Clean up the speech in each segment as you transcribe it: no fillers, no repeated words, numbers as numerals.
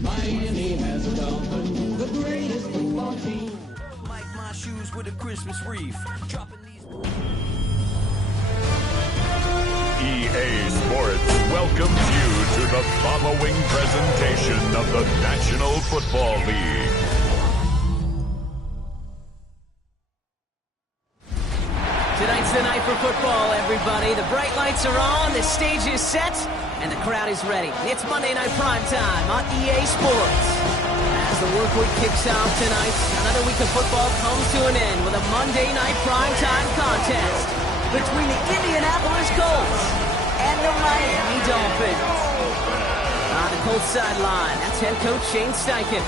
Miami has a Dolphins, the greatest football team. Like my shoes with a Christmas wreath. Dropping these. EA Sports welcomes you to the following presentation of the National Football League. Tonight's the night for football, everybody. The bright lights are on, the stage is set, and the crowd is ready. It's Monday Night Primetime on EA Sports. As the work week kicks off tonight, another week of football comes to an end with a Monday Night Primetime contest between the Indianapolis Colts and the Miami Dolphins. On the Colts sideline, that's head coach Shane Steichen.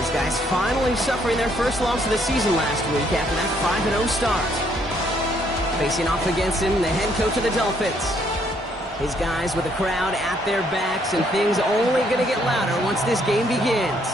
These guys finally suffering their first loss of the season last week after that 5-0 start. Facing off against him, the head coach of the Dolphins. His guys with the crowd at their backs, and things only going to get louder once this game begins.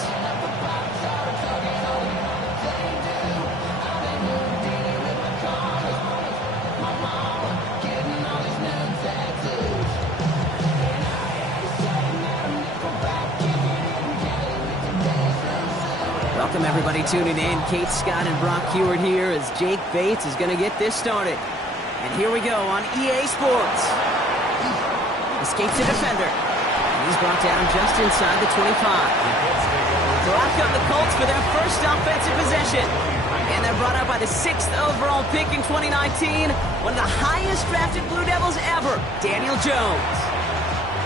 Welcome everybody tuning in. Kate Scott and Brock Heward here as Jake Bates is going to get this started. And here we go on EA Sports. Escapes a defender. And he's brought down just inside the 25. Block up the Colts for their first offensive possession. And they're brought up by the 6th overall pick in 2019. One of the highest drafted Blue Devils ever, Daniel Jones.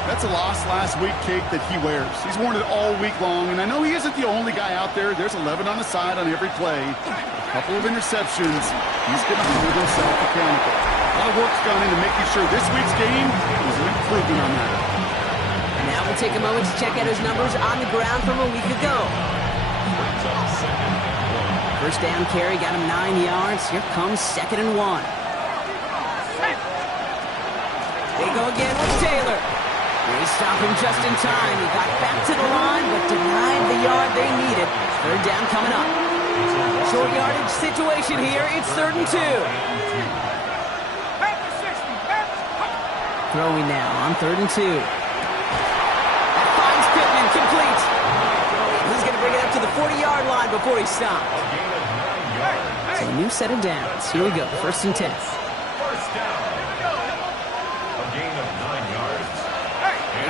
That's a loss last week, Kate, that he wears. He's worn it all week long, and I know he isn't the only guy out there. There's 11 on the side on every play. A couple of interceptions. He's going to hold himself accountable. A lot of work's gone into making sure this week's game is an improvement on that. Now we'll take a moment to check out his numbers on the ground from a week ago. First down carry got him 9 yards. Here comes 2nd and 1. They go again with Taylor. They stop him just in time. He got back to the line, but denied the yard they needed. 3rd down coming up. Short yardage situation here. It's 3rd and 2. Throwing now on 3rd and 2. That finds Pittman, complete. He's going to bring it up to the 40-yard line before he stopped. So a new set of downs. Here we go. 1st and 10.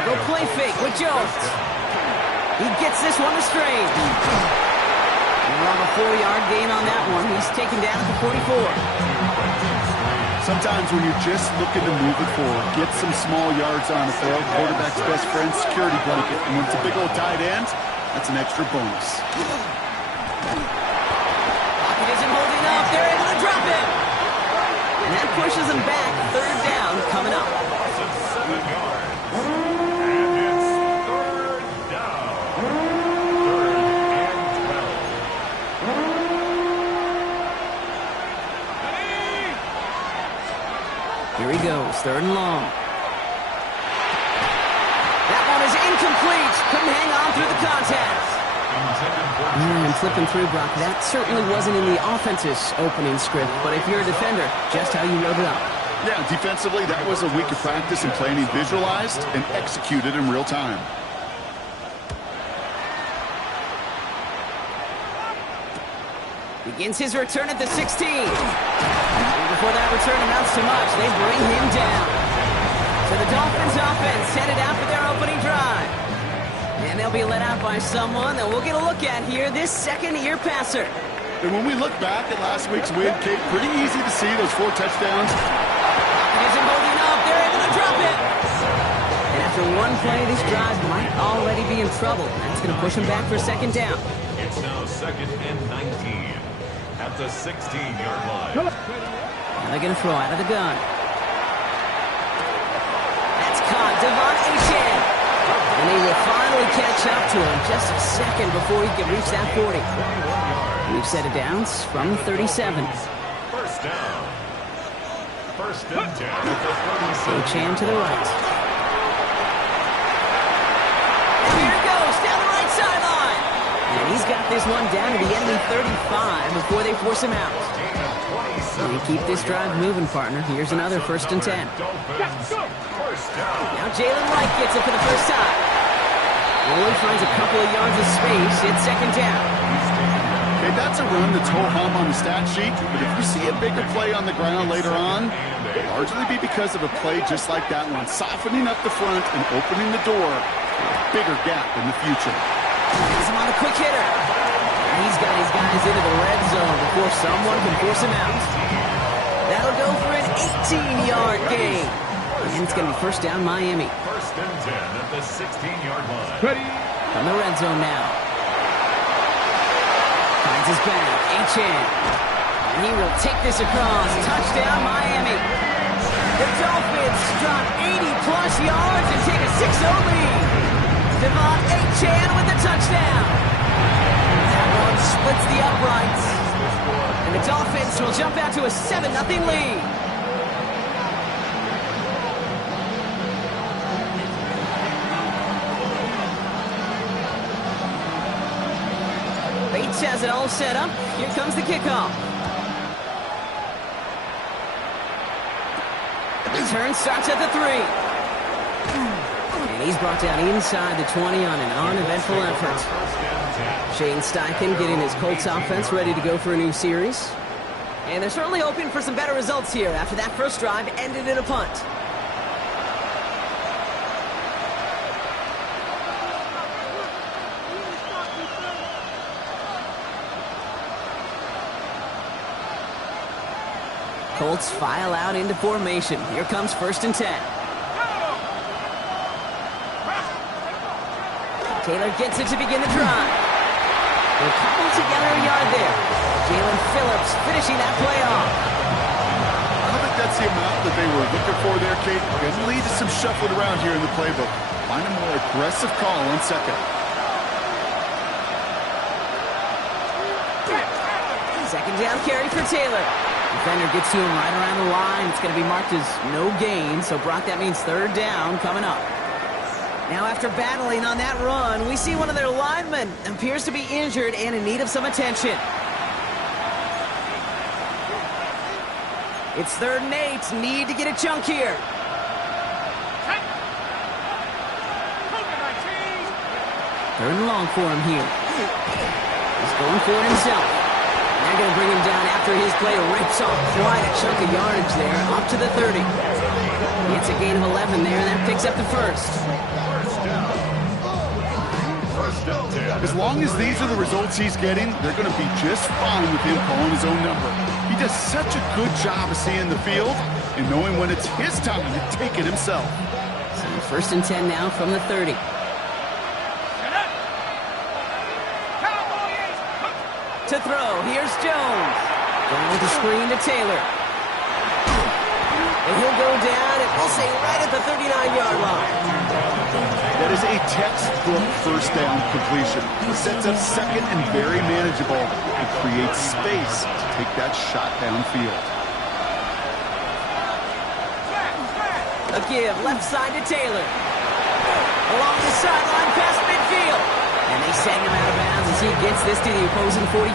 Go play fake with Jones. He gets this one astray. We'll have a 4-yard gain on that one. He's taken down at the 44. Sometimes when you're just looking to move it forward, get some small yards on the throw, quarterback's best friend, security blanket. And when it's a big old tight end, that's an extra bonus. Pocket isn't holding up. They're able to drop him. And that pushes him back. 3rd down coming up. Here he goes, 3rd and long. That one is incomplete. Couldn't hang on through the contact. And flipping through, Brock, that certainly wasn't in the offense's opening script, but if you're a defender, just how you wrote it up. Yeah, defensively, that was a week of practice and planning visualized and executed in real time. Begins his return at the 16. Before that return amounts to much, they bring him down. So the Dolphins offense headed out for their opening drive. And they'll be let out by someone that we'll get a look at here, this second-year passer. And when we look back at last week's win, Kate, pretty easy to see those 4 touchdowns. It isn't holding up. They're able to drop it. And after one play, this drive might already be in trouble. That's going to push him back for 2nd down. It's now 2nd and 19 at the 16-yard line. Now they're going to throw out of the gun. That's caught. Devon Achane. And he will finally catch up to him just a second before he can reach that 40. We've set it downs from 37. First down. 1st and 10 at the 37. Achane to the right. And here he goes down the right sideline. And he's got this one down to the enemy 35 before they force him out. And you keep this drive moving, partner. Here's another 1st and 10. Now Jalen Wright gets it for the first time. Only finds a couple of yards of space. It's second down. Okay, that's a run that's ho-hum on the stat sheet, but if you see a bigger play on the ground later on, it'll largely be because of a play just like that one, softening up the front and opening the door for a bigger gap in the future. He's him on a quick hitter. He's got his guys into the red zone before someone can force him out. That'll go for an 18-yard gain. And it's going to be first down Miami. First and 10 at the 16-yard line. Ready. From the red zone now. Finds his back, H.N. And he will take this across. Touchdown, Miami. The Dolphins drop 80-plus yards and take a 6-0 lead. Devon H.N. with the touchdown. That one splits the uprights. And the Dolphins will jump out to a 7-0 lead. Bates has it all set up. Here comes the kickoff. The turn starts at the 3. And he's brought down inside the 20 on an uneventful effort. Shane Steichen getting his Colts offense ready to go for a new series. And they're certainly hoping for some better results here after that first drive ended in a punt. Colts file out into formation. Here comes first and 10. Taylor gets it to begin the drive. They'll cobble together a yard there. Jalen Phillips finishing that play off. I don't think that's the amount that they were looking for there, Kate. Going to lead to some shuffling around here in the playbook. Find a more aggressive call on second. Second down carry for Taylor. Defender gets to him right around the line. It's going to be marked as no gain, so Brock, that means third down coming up. Now after battling on that run, we see one of their linemen appears to be injured and in need of some attention. It's 3rd and 8. Need to get a chunk here. Third and long for him here. He's going for it himself. They're going to bring him down after his play rips off quite a chunk of yardage there, up to the 30. It's a gain of 11 there, and that picks up the first. As long as these are the results he's getting, they're going to be just fine with him calling his own number. He does such a good job of seeing the field and knowing when it's his time to take it himself. So first and 10 now from the 30. To throw, here's Jones. Going with the screen to Taylor. And he'll go down, and we'll say right at the 39-yard line. That is a textbook first down completion. It sets up second and very manageable and creates space to take that shot downfield. A give, left side to Taylor. Along the sideline, past midfield. And they sang him out of bounds as he gets this to the opposing 45.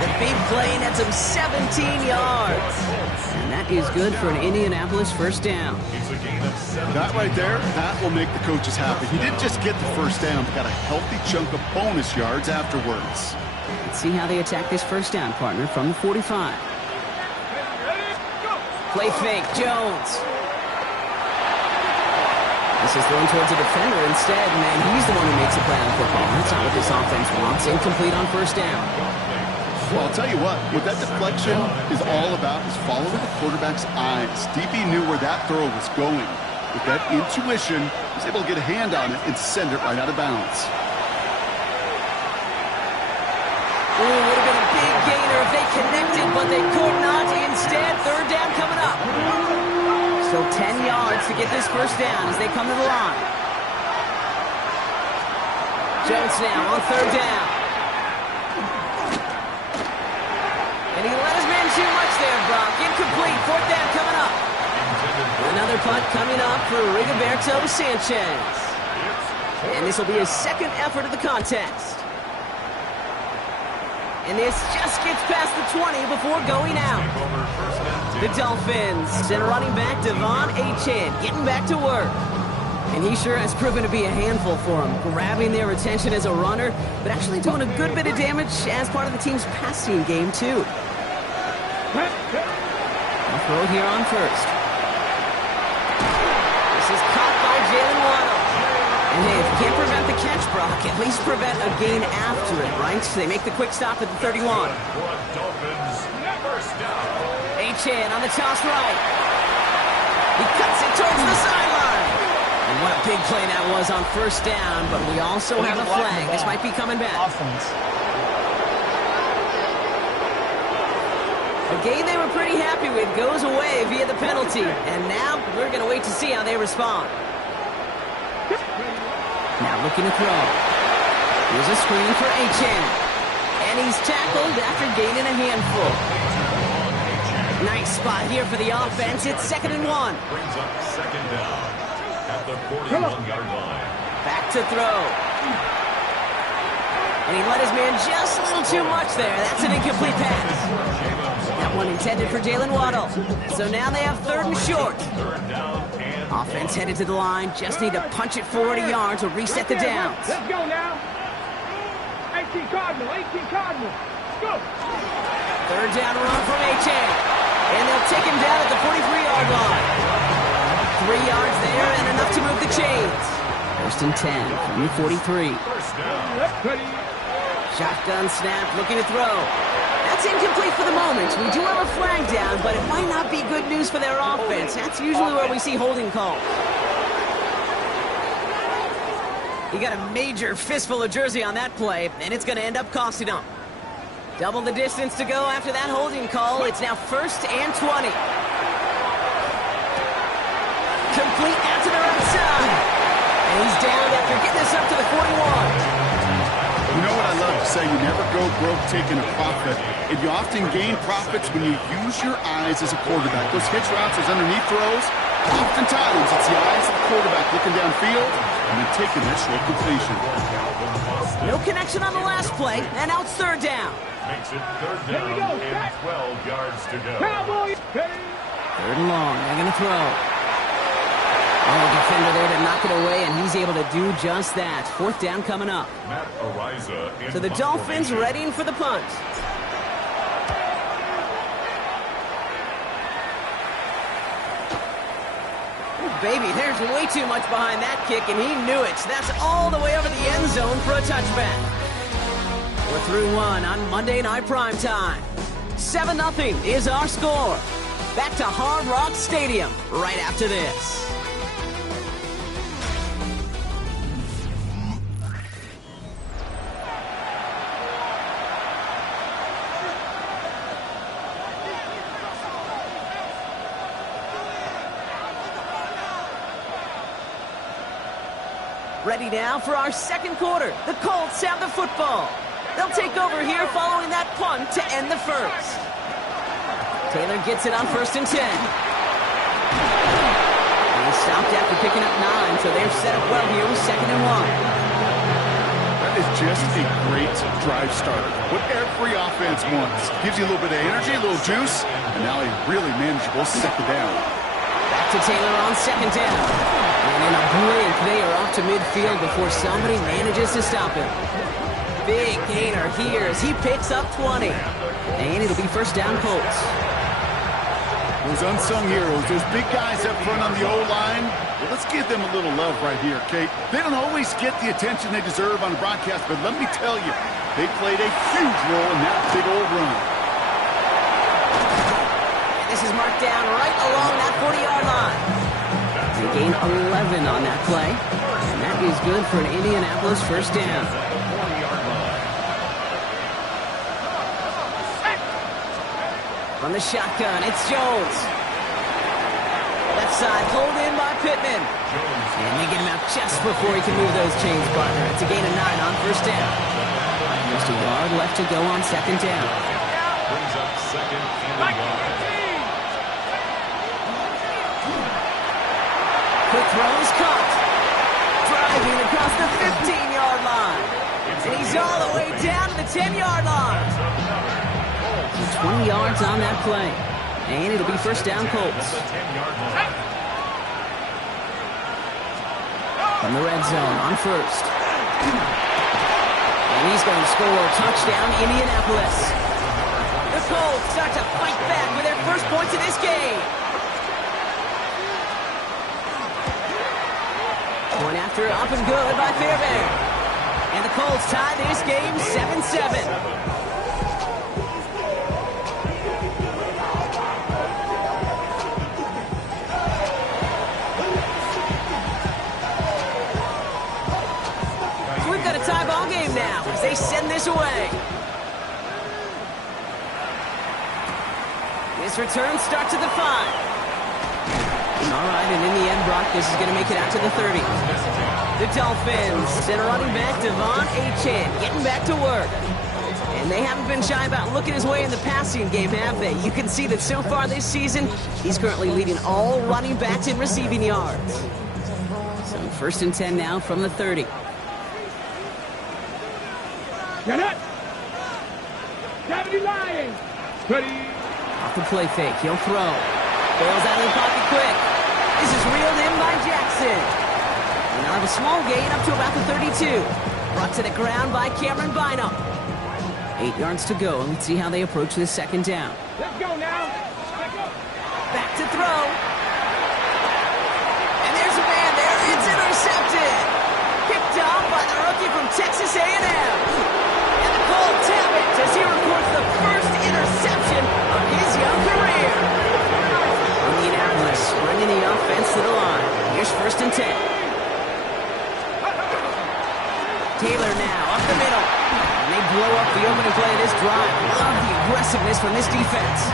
The big play nets him 17 yards. And that is good for an Indianapolis first down. That right there, that will make the coaches happy. He didn't just get the first down, but got a healthy chunk of bonus yards afterwards. Let's see how they attack this first down, partner, from the 45. Play fake, Jones. This is thrown towards a defender instead, and he's the one who makes a play on football. That's not what this offense wants. Incomplete on first down. Well, I'll tell you what that deflection is all about is following the quarterback's eyes. DB knew where that throw was going. With that intuition, he was able to get a hand on it and send it right out of bounds. Ooh, would have been a big gainer if they connected, but they could not. Instead, third down coming up. So 10 yards to get this first down as they come to the line. Jones now on third down. And he let his man too much there, Brock. Incomplete. Fourth down coming up. Another punt coming up for Rigoberto Sanchez. And this will be his second effort of the contest. And this just gets past the 20 before going out. The Dolphins send running back Devon H.N. getting back to work. And he sure has proven to be a handful for them, grabbing their attention as a runner, but actually doing a good bit of damage as part of the team's passing game, too. A throw here on first. This is caught by Jalen Waddle. And hey, if you can't prevent the catch, Brock, at least prevent a gain after it, right? So they make the quick stop at the 31. Achane on the toss right. He cuts it towards the sideline. And what a big play that was on first down, but we also have a flag. This might be coming back. A gain they were pretty happy with goes away via the penalty. And now we're going to wait to see how they respond. Now looking to throw. Here's a screen for Achane. And he's tackled after gaining a handful. Nice spot here for the offense. It's 2nd and 1. Brings up 2nd down at the 41-yard line. Back to throw. And he let his man just a little too much there. That's an incomplete pass. That one intended for Jalen Waddle. So now they have 3rd and short. Offense headed to the line. Just need to punch it 40 yards or reset the downs. Let's go now. 18 Cardinal. Let's go. 3rd down run from Achane. And they'll take him down at the 43-yard line. 3 yards there and enough to move the chains. 1st and 10 from the 43. Shotgun snap, looking to throw. That's incomplete for the moment. We do have a flag down, but it might not be good news for their offense. That's usually where we see holding calls. He got a major fistful of jersey on that play, and it's going to end up costing him. Double the distance to go after that holding call. It's now 1st and 20. Complete out to the right side. And he's down after getting this up to the 41. You know what I love to say? You never go broke taking a profit. And you often gain profits when you use your eyes as a quarterback. Those hitch routes, those underneath throws, oftentimes it's the eyes of the quarterback looking downfield and then taking that short completion. No connection on the last play, and now it's 3rd down. Makes it 3rd down and 12 yards to go. 3rd and long. They're going to throw. Oh, defender there to knock it away, and he's able to do just that. 4th down coming up. Matt Ariza So the Dolphins readying for the punt. Baby, there's way too much behind that kick, and he knew it. That's all the way over the end zone for a touchback. We're through one on Monday Night Primetime. 7-0 is our score. Back to Hard Rock Stadium right after this. Ready now for our 2nd quarter. The Colts have the football. They'll take over here following that punt to end the 1st. Taylor gets it on 1st and 10. And he stopped after picking up 9, so they're set up well here with 2nd and 1. That is just a great drive starter. What every offense wants. Gives you a little bit of energy, a little juice, and now a really manageable 2nd down. Back to Taylor on 2nd down. And in a blink, they are off to midfield before somebody manages to stop him. Big gainer here as he picks up 20. And it'll be 1st down Colts. Those unsung heroes, those big guys up front on the O-line, well, let's give them a little love right here, Kate. They don't always get the attention they deserve on the broadcast, but let me tell you, they played a huge role in that big old run. And this is marked down right along that 40-yard line. They gain 11 on that play, and that is good for an Indianapolis 1st down. From the shotgun, it's Jones. Left side, pulled in by Pittman. And they get him out just before he can move those chains, partner. It's a gain of 9 on 1st down. Just a yard left to go on 2nd down. Brings up 2nd and 1. Quick throw is caught. Driving across the 15-yard line. And he's all the way down to the 10-yard line. So 20 yards on that play. And it'll be 1st down Colts. from the red zone on first. And he's going to score a touchdown, Indianapolis. The Colts start to fight back with their first points of this game. Point after, up and good by Fairbairn. And the Colts tie this game 7-7. Tie ball game now as they send this away. This return starts at the 5. All right, and in the end, Brock, this is going to make it out to the 30. The Dolphins send a running back, Devon Achane, getting back to work. And they haven't been shy about looking his way in the passing game, have they? You can see that so far this season, he's currently leading all running backs in receiving yards. So 1st and 10 now from the 30. Get it! 70 lying! Ready! Off the play fake, he'll throw. Bails out of the pocket quick. This is reeled in by Jackson. And now have a small gain up to about the 32. Brought to the ground by Cameron Bynum. 8 yards to go. Let's see how they approach this 2nd down. Let's go now! Back to throw. And there's a man there. It's intercepted. Picked off by the rookie from Texas A&M. Colts have it as he records the first interception of his young career. Indianapolis bringing the offense to the line. Here's 1st and 10. Taylor now up the middle. And they blow up the opening play of this drive. Love the aggressiveness from this defense.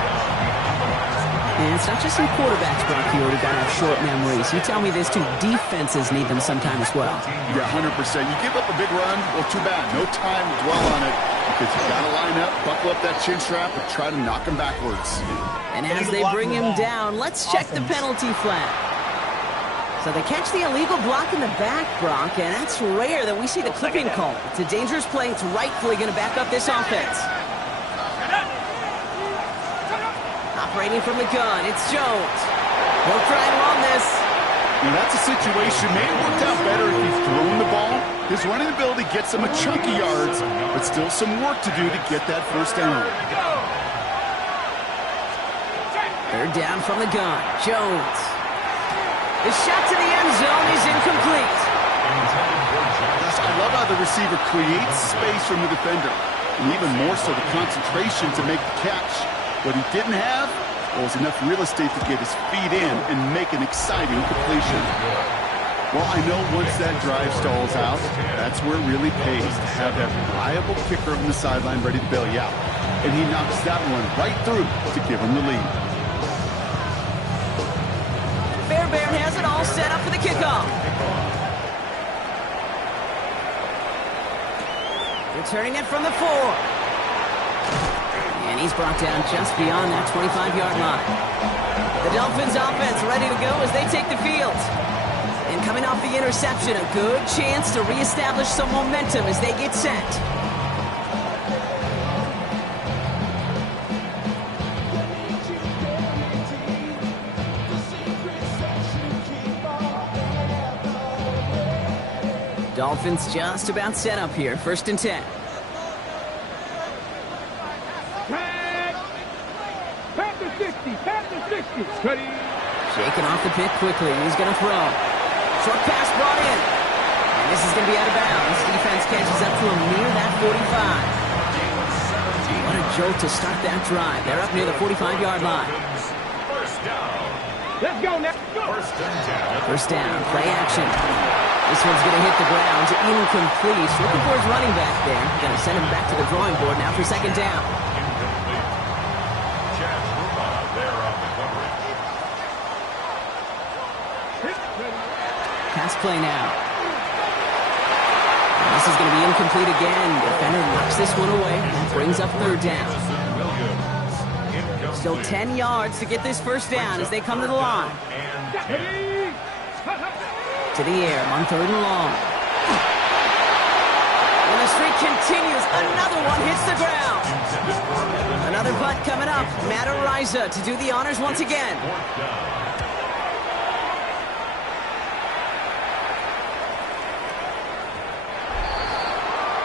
And it's not just some quarterbacks, Brock, here who got to have short memories. You tell me this too. Defenses need them sometime as well. Yeah, 100%. You give up a big run, well, too bad. No time to dwell on it because you got to line up, buckle up that chin strap, and try to knock him backwards. And as they bring him down, let's check the penalty flag. So they catch the illegal block in the back, Brock, and that's rare that we see the clipping call. It's a dangerous play. It's rightfully going to back up this offense. Operating from the gun, it's Jones. He'll try and run this. Now that's a situation may have worked out better if he's throwing the ball. His running ability gets him a chunky yards, but still some work to do to get that 1st down. 3rd down from the gun, Jones. The shot to the end zone is incomplete. I love how the receiver creates space from the defender, and even more so the concentration to make the catch. What he didn't have was enough real estate to get his feet in and make an exciting completion. Well, I know once that drive stalls out, that's where it really pays to have that reliable kicker on the sideline ready to bail you out. And he knocks that one right through to give him the lead. Fairbairn has it all set up for the kickoff. Returning it from the 4. And he's brought down just beyond that 25-yard line. The Dolphins offense ready to go as they take the field. And coming off the interception, a good chance to reestablish some momentum as they get set. Dolphins just about set up here. 1st and 10. Ready. Shaking off the pick quickly. He's going to throw. Short pass brought in. And this is going to be out of bounds. Defense catches up to him near that 45. What a jolt to start that drive. They're up near the 45-yard line. Let's go now. 1st down. Play action. This one's going to hit the ground. Incomplete. He's looking for his running back there. Going to send him back to the drawing board now for 2nd down. Pass play now. And this is going to be incomplete again. Defender knocks this one away. That brings up 3rd down. Still 10 yards to get this 1st down as they come to the line. To the air on 3rd and long. And the streak continues. Another one hits the ground. Another punt coming up. Matt Ariza to do the honors once again.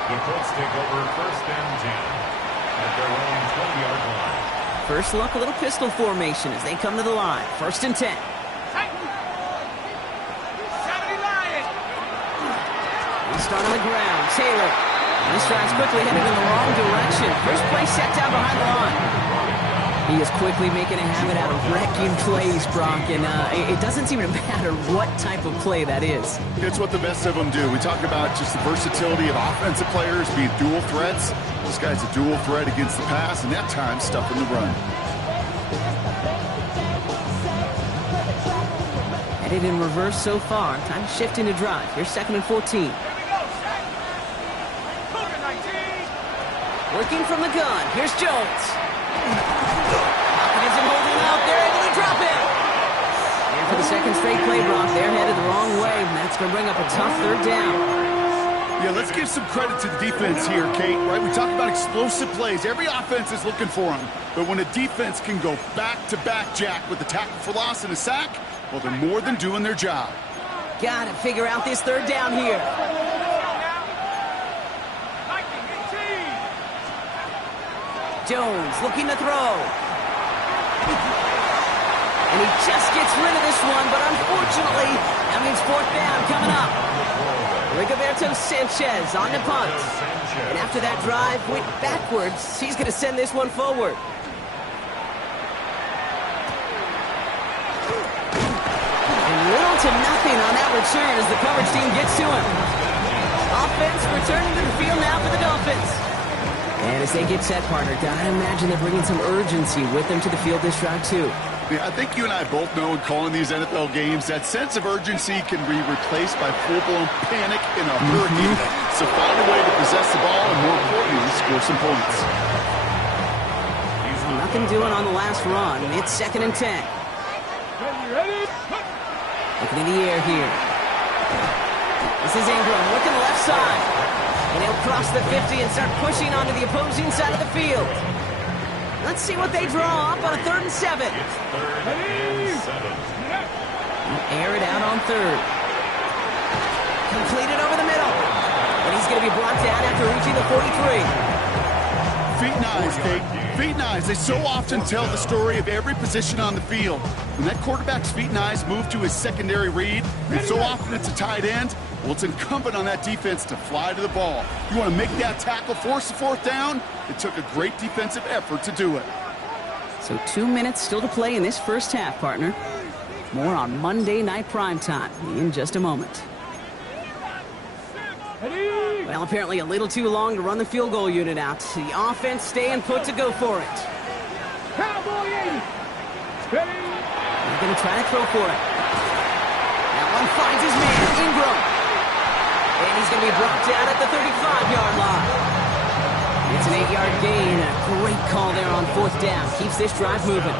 The Colts take over 1st and 10 at their own 20-yard line. First look, a little pistol formation as they come to the line. 1st and 10. We start on the ground. Taylor. This drive's quickly headed in the wrong direction. First play set down behind the line. He is quickly making a habit out of wrecking plays, Brock, and it doesn't seem to matter what type of play that is. It's what the best of them do. We talk about just the versatility of offensive players being dual threats. This guy's a dual threat against the pass, and that time stuffing the run. Headed in reverse so far. Time to shift into drive. Here's 2nd and 14. Working from the gun. Here's Jones. Falcons isn't holding out. They're able to drop it. And for the second straight play, Brock, they're headed the wrong way, and that's going to bring up a tough 3rd down. Yeah, let's give some credit to the defense here, Kate, right? We talk about explosive plays. Every offense is looking for them. But when a defense can go back-to-back, Jack, with a tackle for loss and a sack, well, they're more than doing their job. Got to figure out this 3rd down here. Jones looking to throw. And he just gets rid of this one, but unfortunately, that means 4th down coming up. Rigoberto Sanchez on the punt. And after that drive went backwards, he's going to send this one forward. And little to nothing on that return as the coverage team gets to him. Offense returning to the field now for the Dolphins. And as they get set, partner, I imagine they're bringing some urgency with them to the field this drive, too. Yeah, I think you and I both know in calling these NFL games that sense of urgency can be replaced by full-blown panic in a hurricane. So find a way to possess the ball and, more importantly, score some points. Nothing doing on the last run. It's 2nd and 10. Looking in the air here. This is Ingram looking left side. And he'll cross the 50 and start pushing onto the opposing side of the field. Let's see what they draw up on a 3rd and 7. Air it out on 3rd. Completed over the middle. And he's going to be brought down after reaching the 43. Feet and eyes, Kate. Feet and eyes. They so often tell the story of every position on the field. When that quarterback's feet and eyes move to his secondary read, and so often it's a tight end, well, it's incumbent on that defense to fly to the ball. You want to make that tackle, force the 4th down? It took a great defensive effort to do it. So 2 minutes still to play in this first half, partner. More on Monday Night Primetime in just a moment. Well, apparently a little too long to run the field goal unit out. The offense staying put to go for it. Cowboy 80. They're going to try to throw for it. That one finds his man, Ingram. And he's going to be brought down at the 35-yard line. It's an 8-yard gain. A great call there on 4th down. Keeps this drive moving.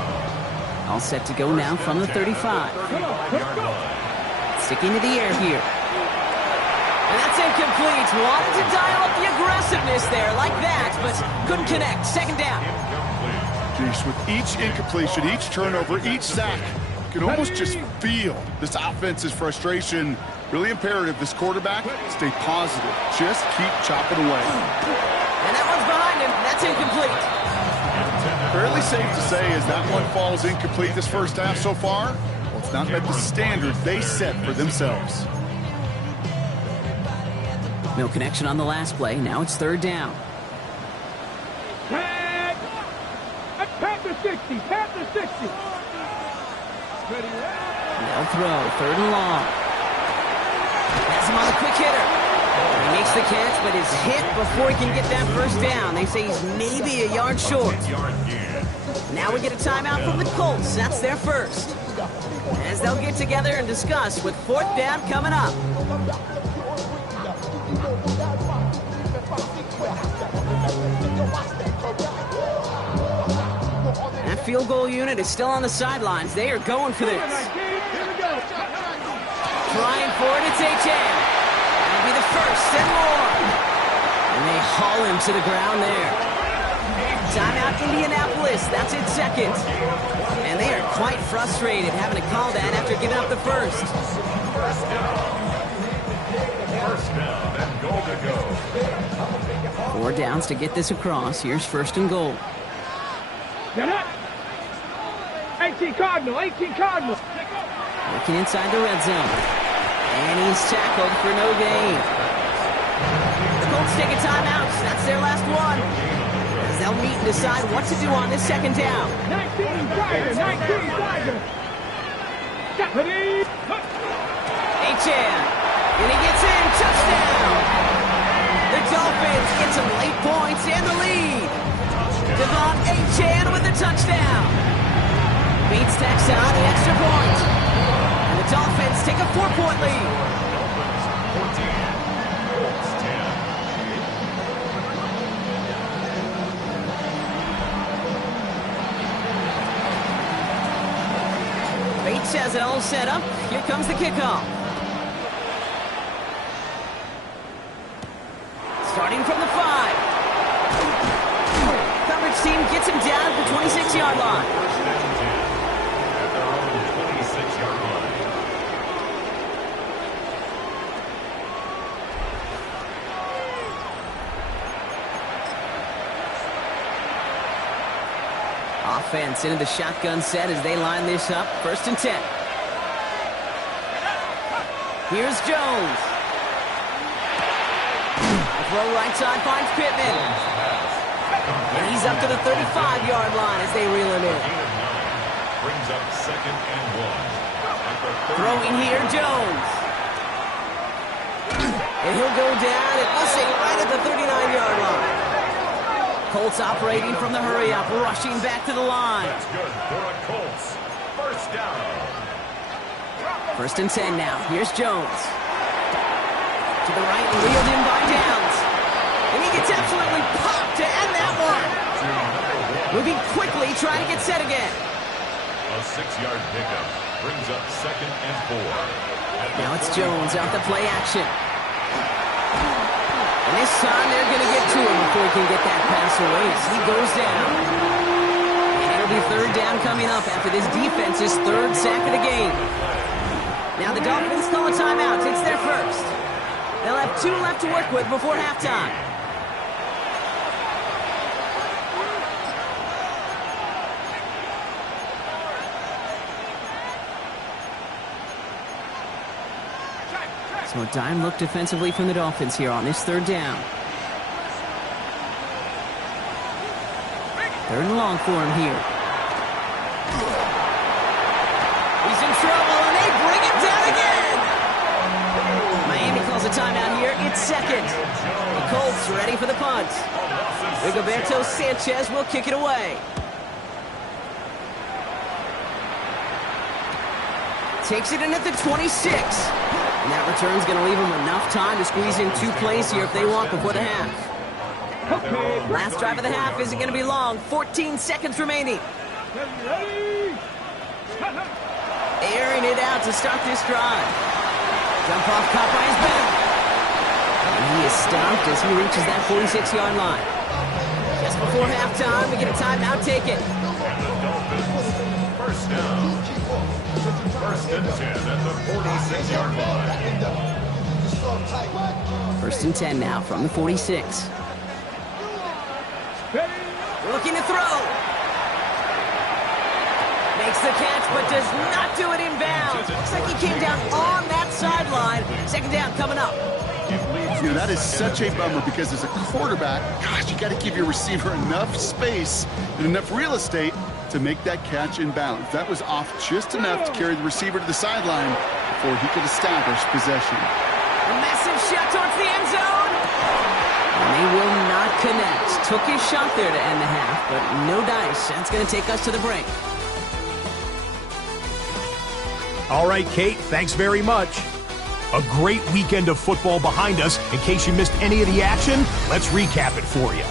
All set to go now from the 35. Sticking to the air here. And that's incomplete. Wanted to dial up the aggressiveness there like that, but couldn't connect. 2nd down. Jeez, with each incompletion, each turnover, each sack, you can almost just feel this offense's frustration. Really imperative this quarterback stay positive. Just keep chopping away. And that one's behind him. That's incomplete. Fairly safe to say as that one falls incomplete this first half so far, well, it's not met the standard they set for themselves. No connection on the last play. Now it's 3rd down. Panther 60. Panther 60. They'll throw. 3rd and long. Has him on the quick hitter. He makes the catch, but is hit before he can get that 1st down. They say he's maybe a yard short. Now we get a timeout from the Colts. That's their first. As they'll get together and discuss with 4th down coming up. That field goal unit is still on the sidelines. They are going for this. Trying for it, it's HM. That'll be the first and more. And they haul him to the ground there. Timeout Indianapolis, that's its 2nd. And they are quite frustrated having to call that after giving up the first. First down and 4 downs to get this across. Here's 1st and goal. Get up. 18 Cardinal, 18 Cardinal. Working inside the red zone. And he's tackled for no gain. The Colts take a timeout. That's their last one. As they'll meet and decide what to do on this 2nd down. 19 Tiger, 19 Tiger. Deputy. Achan. And he gets in. Touchdown. The Dolphins get some late points and the lead. Devon Achan with the touchdown. Beats Texan the extra point. And the Dolphins take a 4-point lead. Bates has it all set up. Here comes the kickoff. Starting from the 5. Coverage team gets him down at the 26-yard line. Offense into the shotgun set as they line this up. 1st and 10. Here's Jones. Throw right side finds Pittman. And he's up to the 35-yard line as they reel him in. Brings up 2nd and 1. Throwing here, Jones. And he'll go down and missing right at the 39-yard line. Colts operating from the hurry-up, rushing back to the line. That's good for a Colts. 1st down. 1st and 10 now. Here's Jones. To the right, reeled in by Downs. And he gets absolutely popped to end that one. Moving quickly, trying to get set again. A 6-yard pickup brings up 2nd and 4. Now it's Jones out the play action. And this time they're going to get to him before he can get that pass away as he goes down. And it'll be 3rd down coming up after this defense's 3rd sack of the game. Now the Dolphins call a timeout. It's their 1st. They'll have 2 left to work with before halftime. So a dime look defensively from the Dolphins here on this 3rd down. 3rd and long for him here. He's in trouble, and they bring him down again. Miami calls a timeout here. It's 2nd. The Colts ready for the punt. Rigoberto Sanchez will kick it away. Takes it in at the 26. And that return's going to leave them enough time to squeeze in 2 plays here if they want before the half. Last drive of the half isn't going to be long. 14 seconds remaining. Airing it out to start this drive. Jump off caught by his back. And he is stopped as he reaches that 46-yard line. Just before halftime, we get a timeout taken. First down. 1st and 10 at the 46-yard line. 1st and 10 now from the 46. Looking to throw. Makes the catch, but does not do it in bounds. Looks like he came down on that sideline. 2nd down coming up. You know, that is such a bummer because as a quarterback, gosh, you got to give your receiver enough space and enough real estate to make that catch in bounds. That was off just enough to carry the receiver to the sideline before he could establish possession. A massive shot towards the end zone. And they will not connect. Took his shot there to end the half, but no dice. That's going to take us to the break. All right, Kate, thanks very much. A great weekend of football behind us. In case you missed any of the action, let's recap it for you.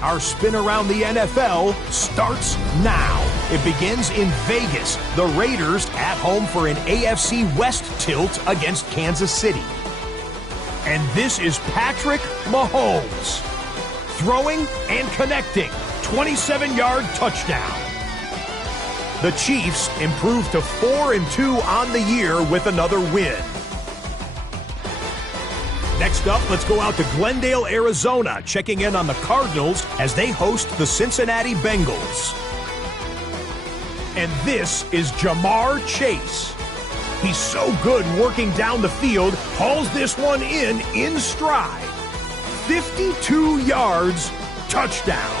Our spin around the NFL starts now. It begins in Vegas. The Raiders at home for an AFC West tilt against Kansas City. And this is Patrick Mahomes. Throwing and connecting. 27-yard touchdown. The Chiefs improved to 4-2 on the year with another win. Next up, let's go out to Glendale, Arizona, checking in on the Cardinals as they host the Cincinnati Bengals. And this is Jamar Chase. He's so good working down the field, hauls this one in stride. 52 yards, touchdown.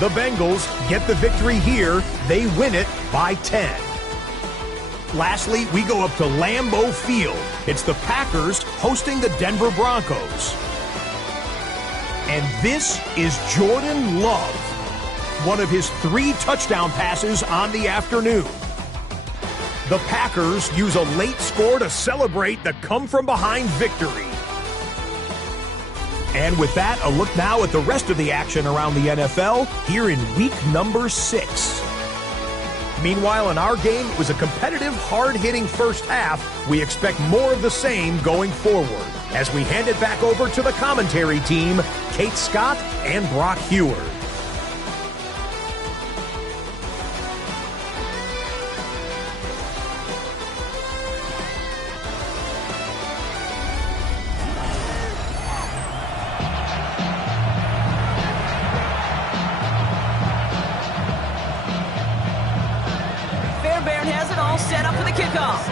The Bengals get the victory here. They win it by 10. Lastly, we go up to Lambeau Field. It's the Packers hosting the Denver Broncos. And this is Jordan Love, one of his 3 touchdown passes on the afternoon. The Packers use a late score to celebrate the come-from-behind victory. And with that, a look now at the rest of the action around the NFL here in week number 6. Meanwhile, in our game, it was a competitive, hard-hitting first half. We expect more of the same going forward as we hand it back over to the commentary team, Kate Scott and Brock Heward. Set up for the kickoff.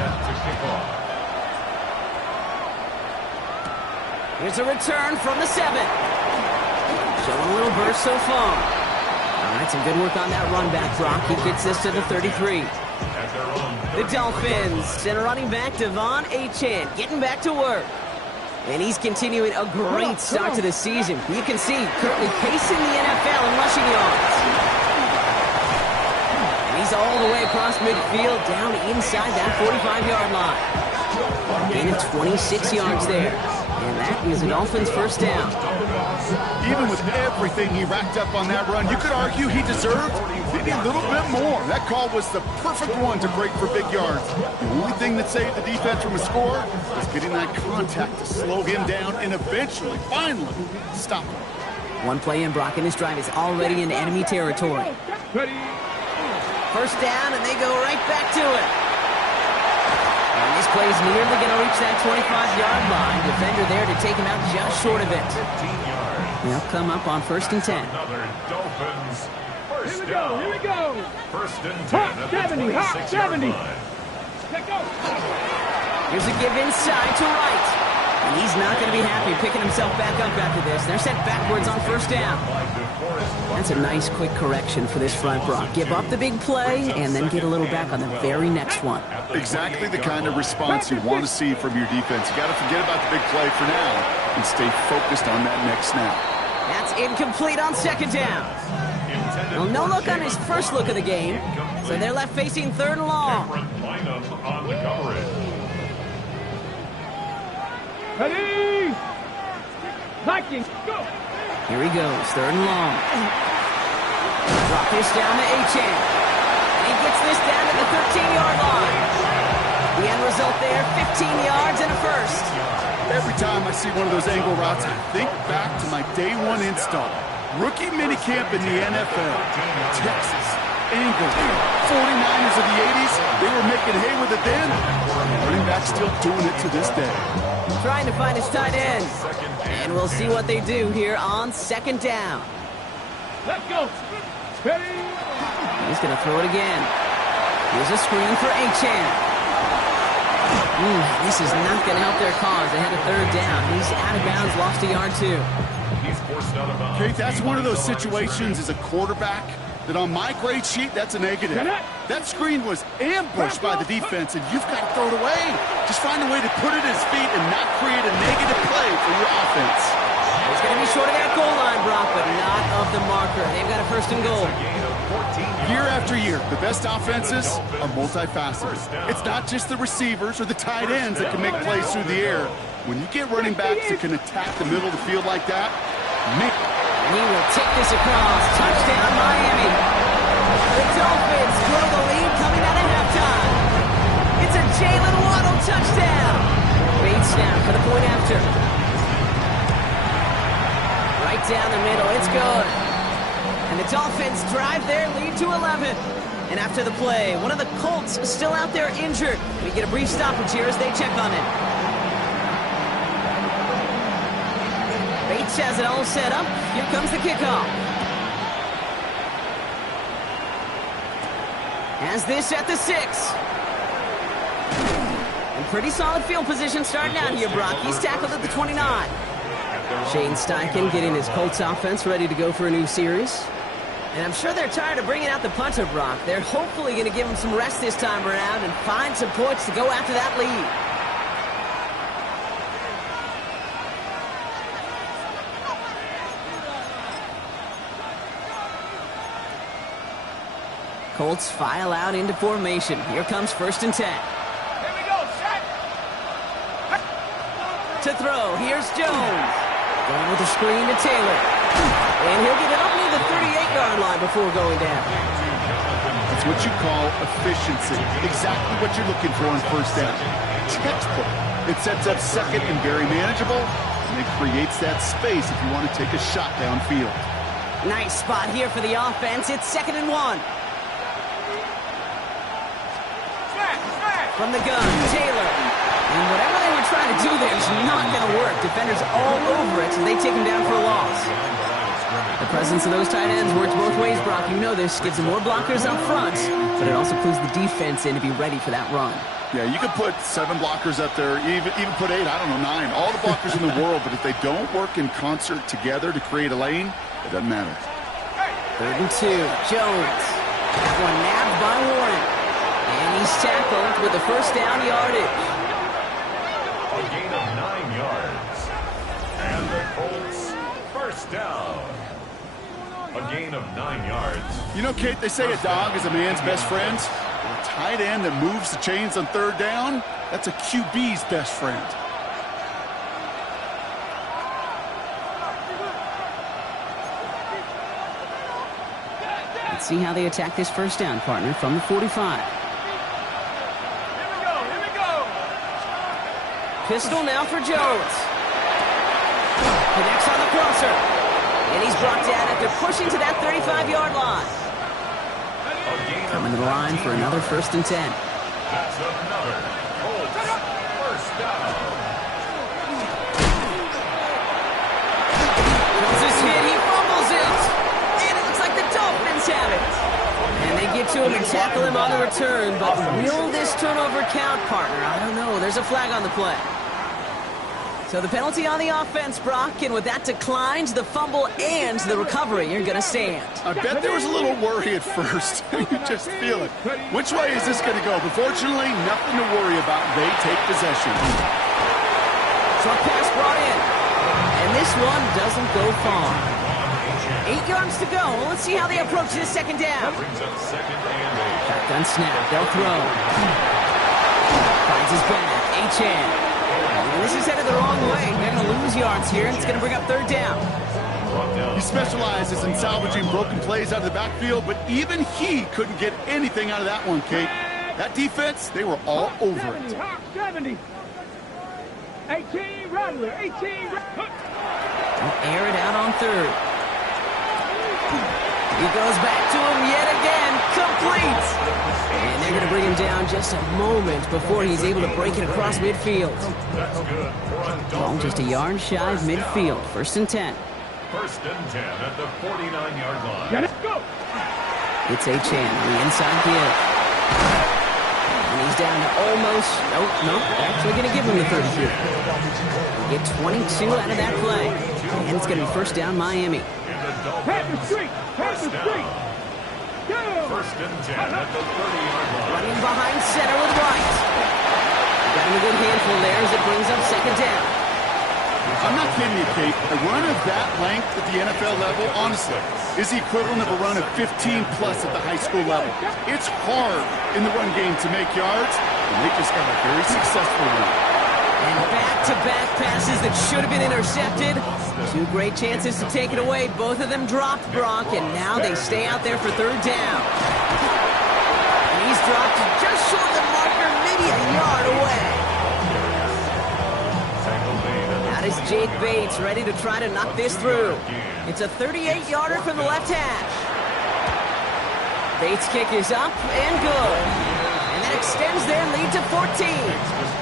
Here's a return from the 7. Showing a little burst so far. All right, some good work on that run back, Brock. He gets this to the 33. The Dolphins send a running back, Devon Achane, getting back to work. And he's continuing a great start to the season. You can see currently pacing the NFL in rushing yards. He's all the way across midfield, down inside that 45-yard line. Gain of 26 yards there. And that is the Dolphins' first down. Even with everything he racked up on that run, you could argue he deserved maybe a little bit more. That call was the perfect one to break for big yards. The only thing that saved the defense from a score was getting that contact to slow him down and eventually, finally, stop him. One play in, Brock, and his drive is already in enemy territory. First down, and they go right back to it. And this play is nearly going to reach that 25-yard line. Defender there to take him out just short of it. They'll come up on 1st and 10. Another Dolphins first Here we down. go, here we go. First and 10 Hot at 70, the hot 26-yard 70. line. Let go. Here's a give inside to right. And he's not going to be happy picking himself back up after this. They're set backwards on first down. That's a nice quick correction for this front, Brock. Give up the big play and then get a little back on the very next one. Exactly the kind of response you want to see from your defense. You got to forget about the big play for now and stay focused on that next snap. That's incomplete on second down. Well, no look on his first look of the game, so they're left facing 3rd and long. Lineup on the coverage. Ready? Vikings, go. Here he goes, 3rd and long. Drop this down to Achane. And he gets this down to the 13-yard line. The end result there, 15 yards and a first. Every time I see one of those angle routes, I think back to my day 1 install. Rookie minicamp in the NFL. Texas, angle, 49ers of the 80s. They were making hay with it then. Running back still doing it to this day. Trying to find his tight end. And we'll see what they do here on 2nd down. Let's go. Ready? He's going to throw it again. Here's a screen for Achane. This is not going to help their cause. They had a 3rd down. He's out of bounds, lost a yard too. He's forced out of bounds. Kate, that's one of those situations as a quarterback that on my grade sheet, that's a negative. That screen was ambushed by the defense, and you've got to throw it away. Just find a way to put it at his feet and not create a negative play for your offense. It's going to be short of that goal line, Brock, but not of the marker. They've got a 1st and goal. Year after year, the best offenses are multifaceted. It's not just the receivers or the tight ends that can make plays through the air. When you get running backs that can attack the middle of the field like that, man. He will take this across. Touchdown, Miami. The Dolphins grow the lead coming out of halftime. It's a Jalen Waddle touchdown. Great snap for the point after. Right down the middle. It's good. And the Dolphins drive their lead to 11. And after the play, one of the Colts still out there injured. We get a brief stoppage here as they check on it. Colts has it all set up. Here comes the kickoff. Has this at the 6. And pretty solid field position starting out here, Brock. He's tackled at the 29. Shane Steichen getting his Colts offense ready to go for a new series. And I'm sure they're tired of bringing out the punter, Brock. They're hopefully going to give him some rest this time around and find some points to go after that lead. Colts file out into formation. Here comes 1st and 10. Here we go, set. To throw, here's Jones. Going with a screen to Taylor. And he'll get it up near the 38-yard line before going down. That's what you call efficiency. Exactly what you're looking for on 1st down. Textbook. It sets up 2nd and very manageable, and it creates that space if you want to take a shot downfield. Nice spot here for the offense. It's 2nd and 1. From the gun, Taylor. And whatever they were trying to do there is not going to work. Defenders all over it, so they take him down for a loss. The presence of those tight ends works both ways, Brock. You know this. Gives them more blockers up front, but it also clues the defense in to be ready for that run. Yeah, you could put 7 blockers up there, even put 8, I don't know, 9. All the blockers in the world, but if they don't work in concert together to create a lane, it doesn't matter. 3rd and 2, Jones. That one nabbed by Warren. And he's tackled with the 1st down yardage. A gain of 9 yards. And the Colts, 1st down. A gain of 9 yards. You know, Kate, they say a dog is a man's best friend. A tight end that moves the chains on 3rd down, that's a QB's best friend. Let's see how they attack this 1st down, partner, from the 45. Pistol now for Jones. Connects on the crosser. And he's brought down after pushing to that 35-yard line. Coming to the line for another 1st and 10. That's another Colts 1st down. Comes his hit, he fumbles it. And it looks like the Dolphins have it. And they get to him and tackle him on the return. But will this turnover count, partner? I don't know. There's a flag on the play. So the penalty on the offense, Brock, and with that declined, the fumble and the recovery are going to stand. I bet there was a little worry at first. You just feel it. Which way is this going to go? But fortunately, nothing to worry about. They take possession. Short pass brought in. And this one doesn't go far. 8 yards to go. Let's see how they approach this 2nd down. Shotgun snap. They'll throw. Finds his back. Achane. And this is headed the wrong way. They're going to lose yards here, and it's going to bring up 3rd down. He specializes in salvaging broken plays out of the backfield, but even he couldn't get anything out of that one, Kate. That defense, they were all over it. 70. 18, Rattler, 18. They'll air it out on 3rd. He goes back to him yet again. Complete. And they're going to bring him down just a moment before he's able to break it across midfield. Ball just a yard shy of midfield. 1st and 10. 1st and 10 at the 49-yard line. Let's go. It's Achane on the inside give. And he's down to almost, nope, actually going to give him the 32. We'll get 22 out of that play. And it's going to be 1st down Miami. Panther Street. 1st and 10 at the 30-yard line. Running behind center with Wright. Got him a good handful there as it brings up 2nd down. I'm not kidding you, Kate. A run of that length at the NFL level, honestly, is the equivalent of a run of 15-plus at the high school level. It's hard in the run game to make yards, and they just got a very successful one. And back-to-back passes that should have been intercepted. 2 great chances to take it away. Both of them dropped, Brock, and now they stay out there for 3rd down. And he's dropped just short of the marker, maybe a yard away. That is Jake Bates ready to try to knock this through. It's a 38-yarder from the left hash. Bates' kick is up and good. And that extends their lead to 14.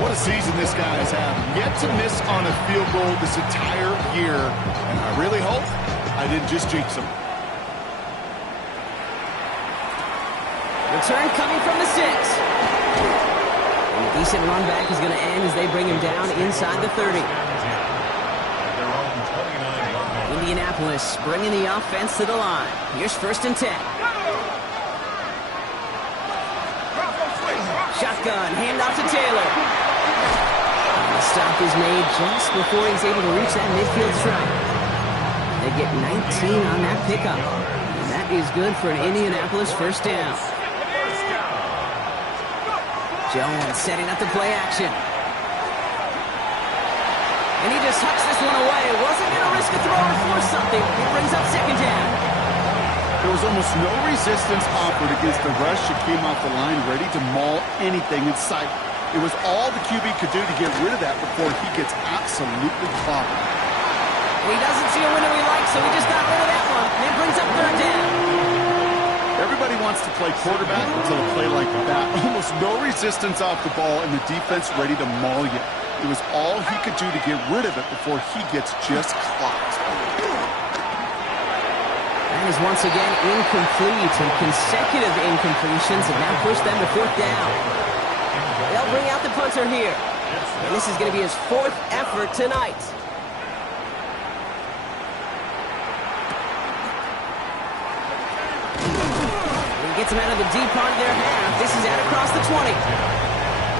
What a season this guy has had. Yet to miss on a field goal this entire year. And I really hope I didn't just jinx him. Return coming from the 6. And a decent run back is going to end as they bring him down inside the 30. Indianapolis bringing the offense to the line. Here's 1st and 10. Shotgun, handoff to Taylor. And the stop is made just before he's able to reach that midfield stripe. They get 19 on that pickup. And that is good for an Indianapolis 1st down. Jones setting up the play action. And he just tucks this one away. Wasn't going to risk a throw or force something. It brings up 2nd down. There was almost no resistance offered against the rush that came off the line ready to maul anything in sight. It was all the QB could do to get rid of that before he gets absolutely clobbered. He doesn't see a window he likes, so he just got rid of that one. And it brings up 3rd down. Everybody wants to play quarterback until a play like that. Almost no resistance off the ball and the defense ready to maul you. It was all he could do to get rid of it before he gets just clocked. That is once again incomplete, and consecutive incompletions have now pushed them to 4th down. They'll bring out the punter here. And this is going to be his 4th effort tonight. He gets him out of the deep part of their half. This is out across the 20.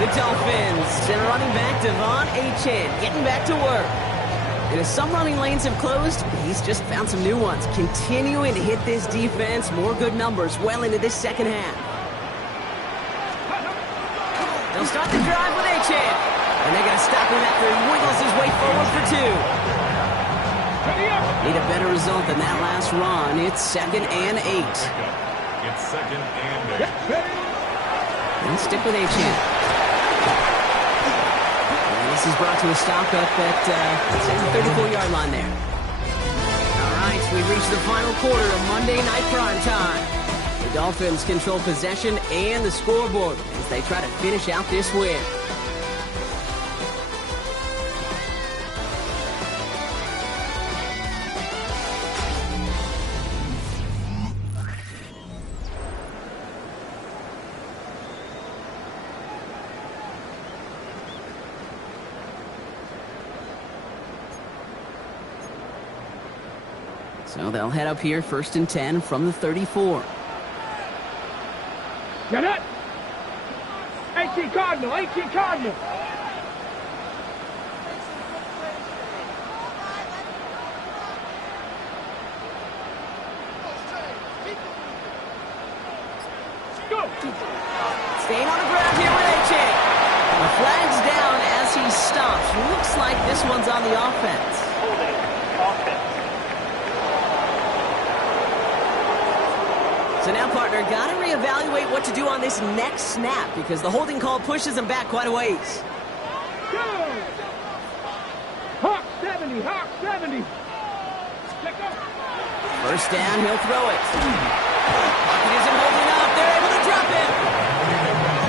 The Dolphins send running back Devon Achane getting back to work. And as some running lanes have closed, he's just found some new ones, continuing to hit this defense more good numbers well into this 2nd half. They'll start the drive with Achane. And they're going to stop him after he wiggles his way forward for 2. Need a better result than that last run. It's 2nd and 8. It's 2nd and 8. And stick with Achane. This is brought to a stop up at the 34-yard line there. All right, we reached the final quarter of Monday Night Prime Time. The Dolphins control possession and the scoreboard as they try to finish out this win. So they'll head up here 1st and 10 from the 34. Get it! 18 Cardinal, 18 Cardinal. Go! Staying on the ground here with Achane. The flag's down as he stops. Looks like this one's on the offense. So now, partner, got to reevaluate what to do on this next snap because the holding call pushes him back quite a ways. Go! Hawk 70, Hawk 70. Check up. 1st down, he'll throw it. Pocket isn't holding up. They're able to drop it.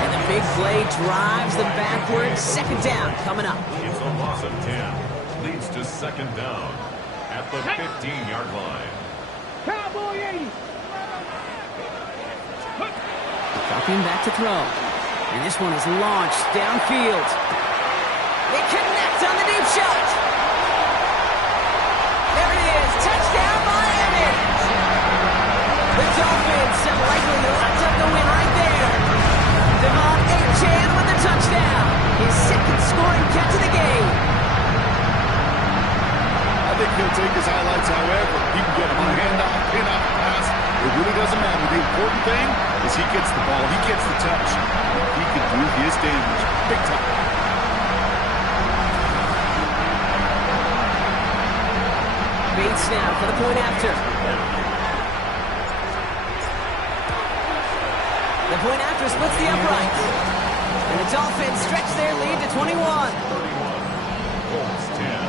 And the big play drives them backwards. 2nd down coming up. It's a loss of 10. Leads to 2nd down at the 15-yard line. Cowboy 80. Dropping back to throw. And this one is launched downfield. They connect on the deep shot. There it is. Touchdown, Miami. The Dolphins have likely locked up the win right there. Devon Achane with the touchdown. His 2nd scoring catch of the game. I think he'll take his highlights however. He can get him on a handoff, pin-off, pass. It really doesn't matter. The important thing is he gets the ball, he gets the touch. He can do his damage. Big time. Bates now for the point after. The point after splits the uprights. And the Dolphins stretch their lead to 21. 31. Colts 10.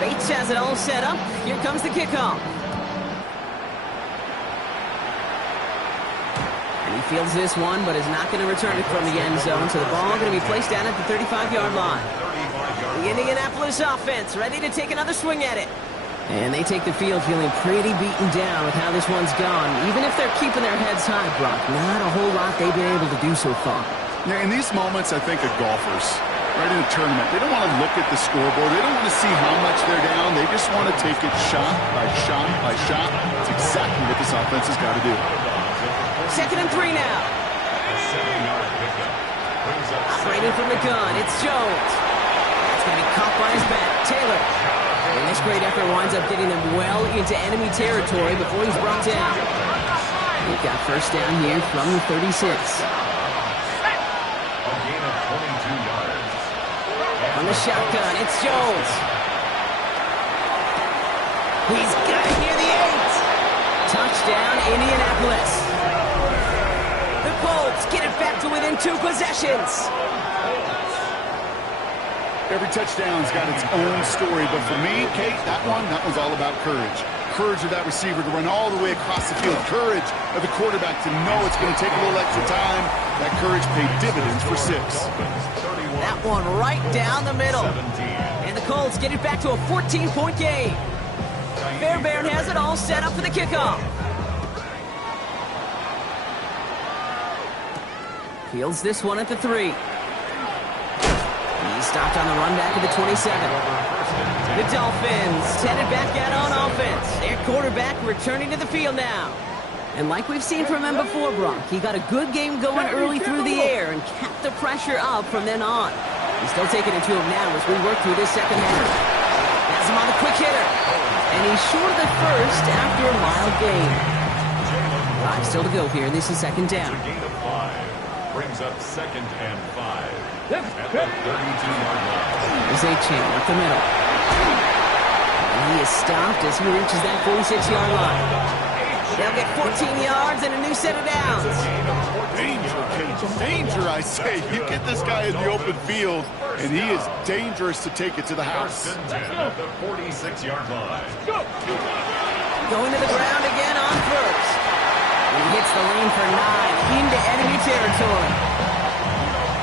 Bates has it all set up. Here comes the kickoff. Fields this one, but is not going to return it from the end zone, so the ball going to be placed down at the 35-yard line. The Indianapolis offense ready to take another swing at it. And they take the field feeling pretty beaten down with how this one's gone. Even if they're keeping their heads high, Brock, not a whole lot they've been able to do so far. Yeah, in these moments, I think of golfers, right in a tournament, they don't want to look at the scoreboard. They don't want to see how much they're down. They just want to take it shot by shot by shot. That's exactly what this offense has got to do. 2nd and 3 now. Operating from the gun, it's Jones. That's going to be caught by his back. Taylor. And this great effort winds up getting them well into enemy territory before he's brought down. They've got first down here from the 36. A gain of 22 yards. On the shotgun, it's Jones. He's got it near the 8. Touchdown, Indianapolis. The Colts get it back to within 2 possessions. Every touchdown's got its own story, but for me, Kate, that one's all about courage. Courage of that receiver to run all the way across the field. Courage of the quarterback to know it's going to take a little extra time. That courage paid dividends for 6. That one right down the middle. And the Colts get it back to a 14-point game. Fairbairn has it all set up for the kickoff. Fields this one at the 3. He stopped on the run back at the 27. The Dolphins headed back out on offense. Their quarterback returning to the field now. And like we've seen from him before, Brock, he got a good game going early through the air and kept the pressure up from then on. He's still taking it to him now as we work through this second half. Has him on the quick hitter. And he's short of the first after a mild gain. 5 still to go here, and this is 2nd down. A gain of 5 brings up 2nd and 5 at the 32-yard line. There's A-Chain up the middle. And he is stopped as he reaches that 46-yard line. They'll get 14 yards and a new set of downs. Danger, Kate. Danger, I say. You get this guy in the open field, and he is dangerous to take it to the house. 1st and 10 at the 46-yard line. Going to the ground again on first. And he hits the lane for 9 into enemy territory.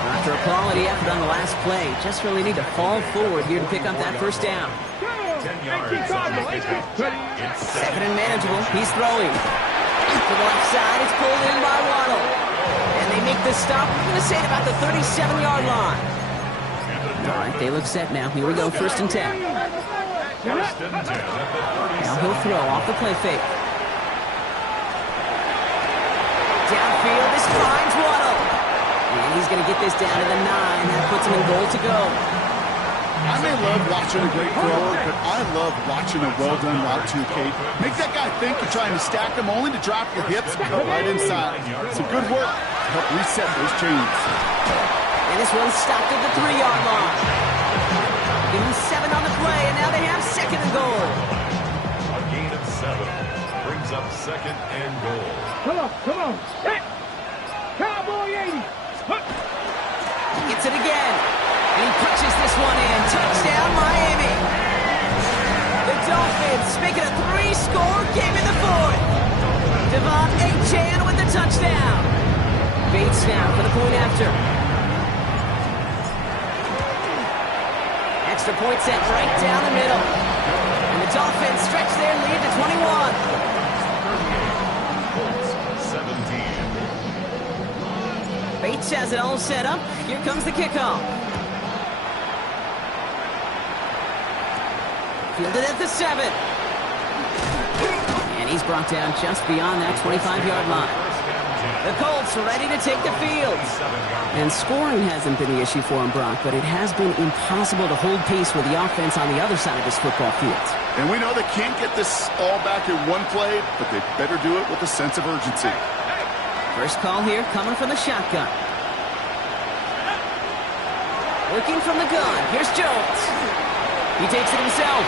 After a quality effort on the last play, just really need to fall forward here to pick up that first down. 10 yards on the pickup. It's 2nd and manageable. He's throwing. To the left side, it's pulled in by Waddle. And they make the stop. We're going to say at about the 37-yard line. All right, they look set now. Here we go, 1st and 10. 1st and 10 at the 37. Now he'll throw off the play fake. Downfield, this finds Waddle. And he's going to get this down to the 9. That puts him in goal to go. I may love watching a great thrower, but I love watching a well-done route too, Kate. Make that guy think you're trying to stack him only to drop your hips and cut right inside. Some good work to help reset those chains. And this one's stopped at the 3-yard line. Give him 7 on the play, and now they have 2nd and goal. A gain of 7 brings up 2nd and goal. Come on. Hey. Cowboy 80. Gets it again. And he punches this one in. Touchdown, Miami. The Dolphins make it a 3-score game in the 4th. Devon A-Chan with the touchdown. Bates now for the point after. Extra point set right down the middle. And the Dolphins stretch their lead to 21. 17. Bates has it all set up. Here comes the kickoff. Fielded at the 7. And he's brought down just beyond that 25-yard line. The Colts are ready to take the field. And scoring hasn't been the issue for him, Brock, but it has been impossible to hold pace with the offense on the other side of this football field. And we know they can't get this all back in one play, but they better do it with a sense of urgency. First call here coming from the shotgun. Working from the gun. Here's Jones. He takes it himself.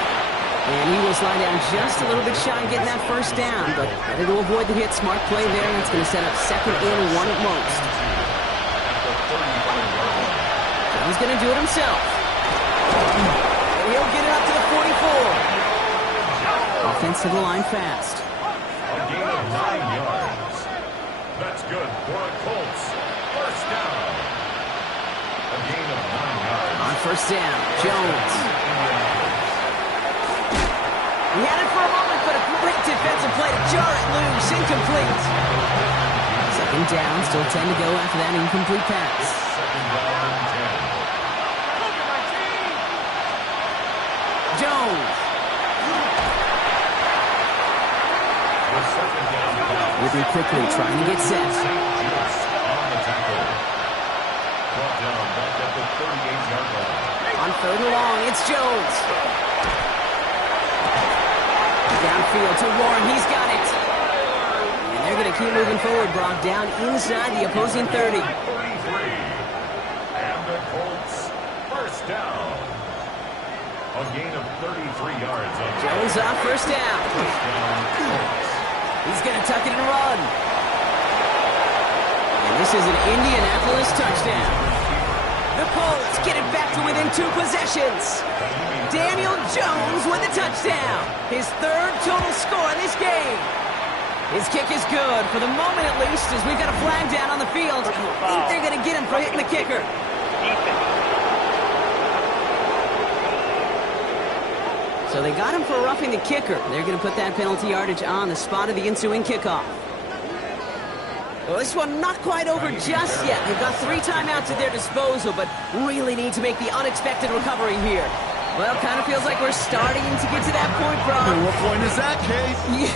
And he will slide down just a little bit shy of getting that first down, but better to avoid the hit. Smart play there, and it's going to set up 2nd and 1 at most. Jones going to do it himself. And he'll get it up to the 44. Offense to the line fast. A gain of 9 yards. That's good for a Colts first down. A gain of 9 yards. On first down, Jones. He had it for a moment, but a great defensive play to jar it loose. Incomplete. Second down, still 10 to go after that incomplete pass. Second down and 10. Jones. The second down pass. Moving quickly, trying to get set. Just on the tackle. Brought down back at the 38-yard line. On third and long, it's Jones. Downfield to Warren, he's got it. And they're going to keep moving forward, Brock, down inside the opposing 30. 33. And the Colts first down. A gain of 33 yards on Jones off first down. First down, Colts. He's going to tuck it and run. And this is an Indianapolis touchdown. The Colts get it back to within 2 possessions. Daniel Jones with a touchdown. His third total score in this game. His kick is good, for the moment at least, as we've got a flag down on the field. I think they're going to get him for hitting the kicker. So they got him for roughing the kicker. They're going to put that penalty yardage on the spot of the ensuing kickoff. Well, this one not quite over just yet. They've got 3 timeouts at their disposal, but really need to make the unexpected recovery here. Well, kind of feels like we're starting to get to that point, Brock. And what point is that, Kate? You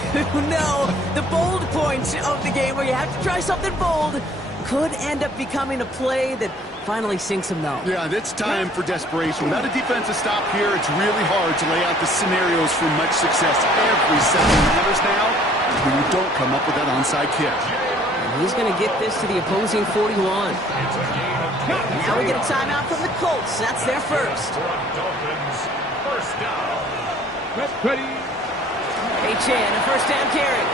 know, the bold point of the game where you have to try something bold could end up becoming a play that finally sinks them, though. Yeah, it's time for desperation. Without a defensive stop here, it's really hard to lay out the scenarios for much success. Every second matters now when you don't come up with that onside kick. He's going to get this to the opposing 41. Now we get a timeout from the Colts. That's their first. Dolphins first down. Ready. H.N., a first down carry.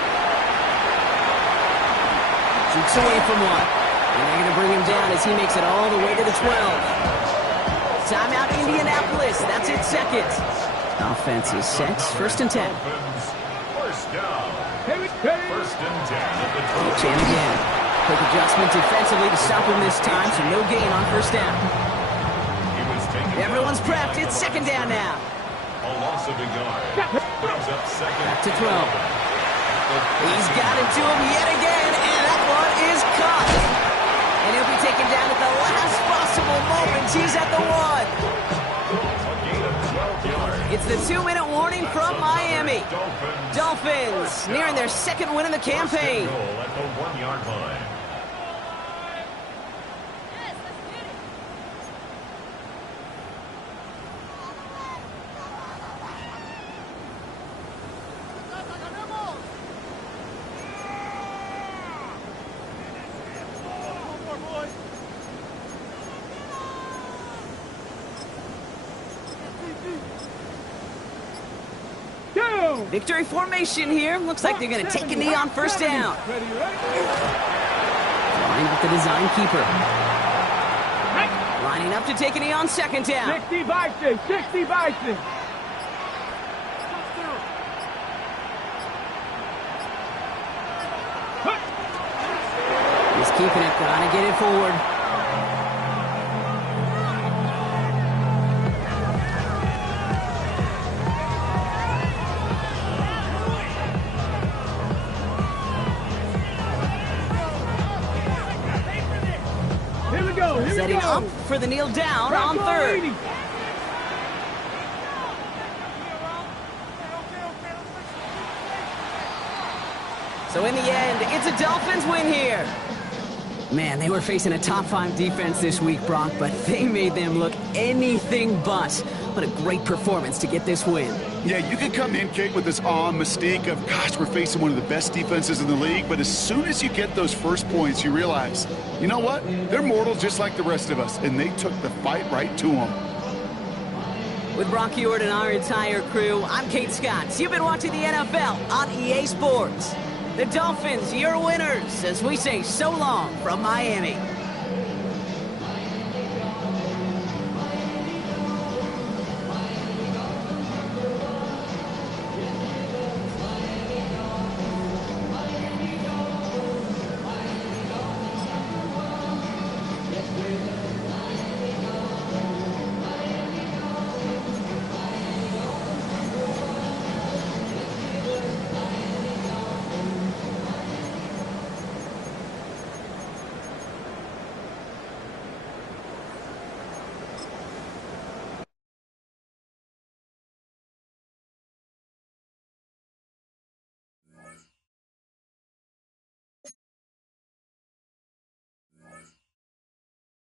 Shoots away from one. And they're going to bring him down as he makes it all the way to the 12. Timeout Indianapolis. That's its second. Offense is set. First and 10. Dolphins first down. First and 10 at the H.N. again. Quick adjustment defensively to stop him this time, so no gain on first down. He was taken Everyone's down. prepped. It's second down now. A loss of a yard. Brings up second. Back to 12. He's got it to him yet again, and that one is caught. And he'll be taken down at the last possible moment. He's at the 1. A gain of 12 yards. It's the 2-minute warning from Miami. Dolphins nearing their second win in the campaign. Goal at the 1-yard line. Victory formation here. Looks like they're going to take a knee on first down. Line with the design keeper. Lining up to take a knee on second down. 60 Bison, 60 Bison. He's keeping it, trying to get it forward. Setting up for the kneel down on third. So in the end, it's a Dolphins win here. Man, they were facing a top 5 defense this week, Brock, but they made them look anything but. What a great performance to get this win. Yeah, you can come in, Kate, with this awe and mystique of, gosh, we're facing one of the best defenses in the league, but as soon as you get those first points, you realize, you know what? They're mortal just like the rest of us, and they took the fight right to them. With Brock Ewart and our entire crew, I'm Kate Scott. You've been watching the NFL on EA Sports. The Dolphins, your winners, as we say so long from Miami.